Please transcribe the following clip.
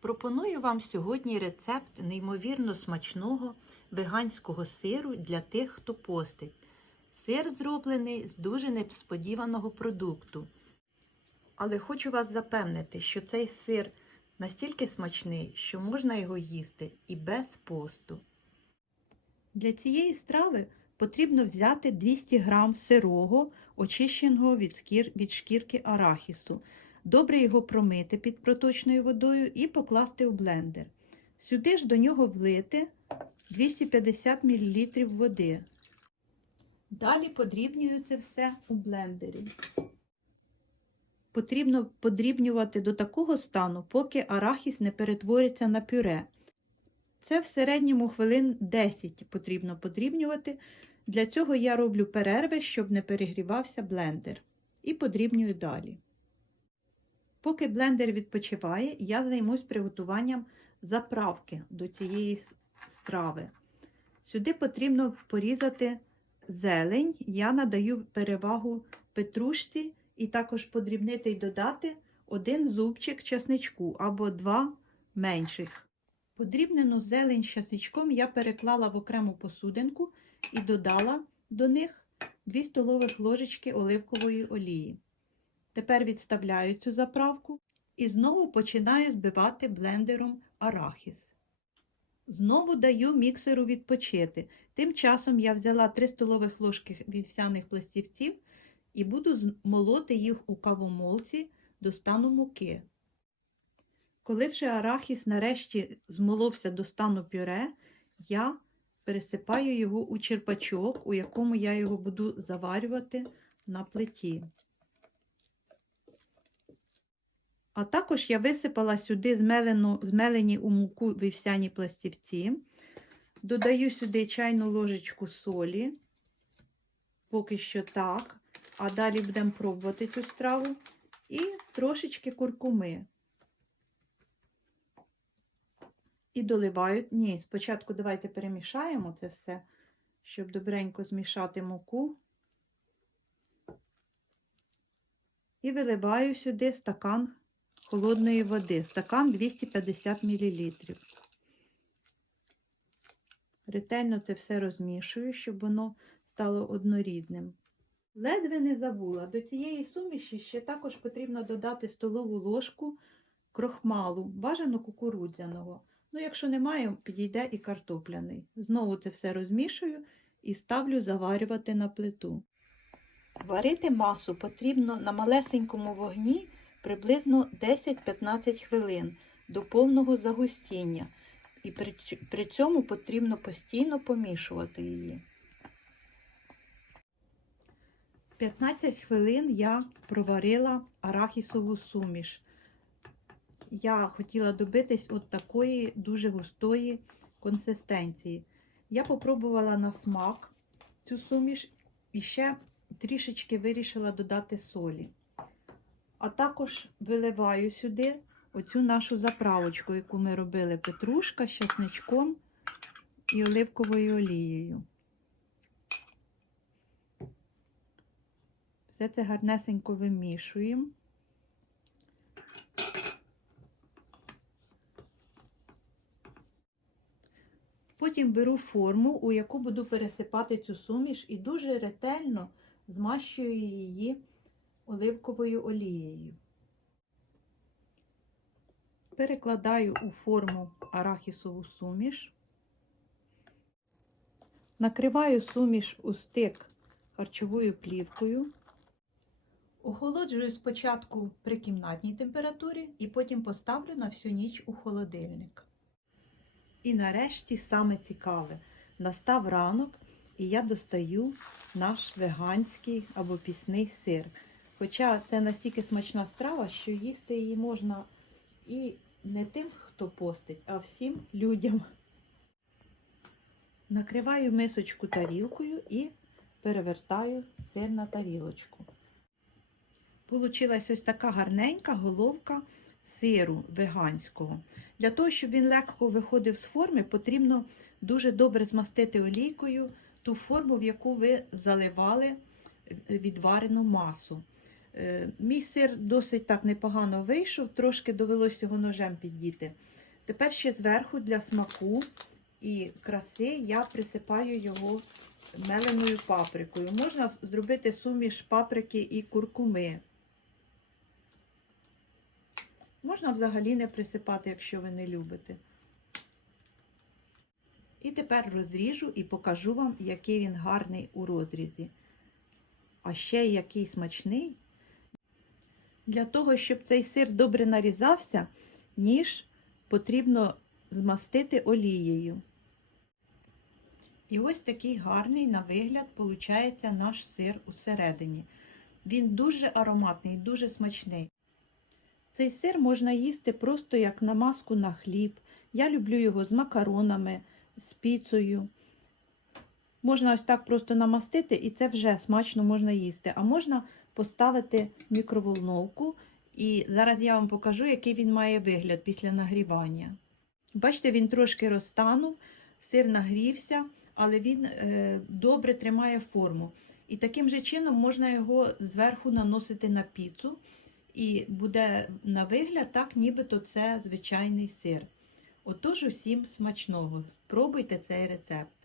Пропоную вам сьогодні рецепт неймовірно смачного веганського сиру для тих, хто постить. Сир зроблений з дуже несподіваного продукту. Але хочу вас запевнити, що цей сир настільки смачний, що можна його їсти і без посту. Для цієї страви потрібно взяти 200 г сирого, очищеного від, шкірки арахісу. Добре його промити під проточною водою і покласти у блендер. Сюди ж до нього влити 250 мл води. Далі подрібнюю це все у блендері. Потрібно подрібнювати до такого стану, поки арахіс не перетвориться на пюре. Це в середньому хвилин 10 потрібно подрібнювати. Для цього я роблю перерви, щоб не перегрівався блендер. І подрібнюю далі. Поки блендер відпочиває, я займусь приготуванням заправки до цієї страви. Сюди потрібно порізати зелень. Я надаю перевагу петрушці і також подрібнити і додати один зубчик часничку або два менших. Подрібнену зелень з часничком я переклала в окрему посудинку і додала до них 2 столових ложечки оливкової олії. Тепер відставляю цю заправку і знову починаю збивати блендером арахіс. Знову даю міксеру відпочити. Тим часом я взяла 3 столових ложки вівсяних пластівців і буду молоти їх у кавомолці до стану муки. Коли вже арахіс нарешті змоловся до стану пюре, я пересипаю його у черпачок, у якому я його буду заварювати на плиті. А також я висипала сюди змелену, змелені у муку вівсяні пластівці, додаю сюди чайну ложечку солі, поки що так, а далі будемо пробувати цю страву, і трошечки куркуми. І доливаю, ні, спочатку давайте перемішаємо це все, щоб добренько змішати муку. І виливаю сюди стакан холодної води, стакан 250 мл. Ретельно це все розмішую, щоб воно стало однорідним. Ледве не забула, до цієї суміші ще також потрібно додати столову ложку крохмалу, бажано кукурудзяного. Ну, якщо немає, підійде і картопляний. Знову це все розмішую і ставлю заварювати на плиту. Варити масу потрібно на малесенькому вогні приблизно 10-15 хвилин до повного загустіння. І при, цьому потрібно постійно помішувати її. 15 хвилин я проварила арахісову суміш. Я хотіла добитись от такої дуже густої консистенції. Я попробувала на смак цю суміш і ще трішечки вирішила додати солі. А також виливаю сюди оцю нашу заправочку, яку ми робили петрушка з чесничком і оливковою олією. Все це гарнесенько вимішуємо. Потім беру форму, у яку буду пересипати цю суміш, і дуже ретельно змащую її оливковою олією. Перекладаю у форму арахісову суміш, накриваю суміш у стик харчовою плівкою. Охолоджую спочатку при кімнатній температурі і потім поставлю на всю ніч у холодильник. І нарешті саме цікаве, настав ранок, і я достаю наш веганський або пісний сир. Хоча це настільки смачна страва, що їсти її можна і не тим, хто постить, а всім людям. Накриваю мисочку тарілкою і перевертаю сир на тарілочку. Получилась ось така гарненька головка сиру веганського. Для того, щоб він легко виходив з форми, потрібно дуже добре змастити олійкою ту форму, в яку ви заливали відварену масу. Е, Мій сир досить так непогано вийшов, трошки довелося його ножем піддіти. Тепер ще зверху для смаку і краси я присипаю його меленою паприкою. Можна зробити суміш паприки і куркуми. Можна взагалі не присипати, якщо ви не любите. І тепер розріжу і покажу вам, який він гарний у розрізі. А ще який смачний. Для того, щоб цей сир добре нарізався, ніж потрібно змастити олією. І ось такий гарний на вигляд виходить наш сир усередині. Він дуже ароматний, дуже смачний. Цей сир можна їсти просто як намазку на хліб. Я люблю його з макаронами, з піцею. Можна ось так просто намастити, і це вже смачно можна їсти. А можна поставити мікроволновку. І зараз я вам покажу, який він має вигляд після нагрівання. Бачите, він трошки розтанув, сир нагрівся, але він е, добре тримає форму. І таким же чином можна його зверху наносити на піцу. І буде на вигляд так, нібито це звичайний сир. Отож, усім смачного. Спробуйте цей рецепт.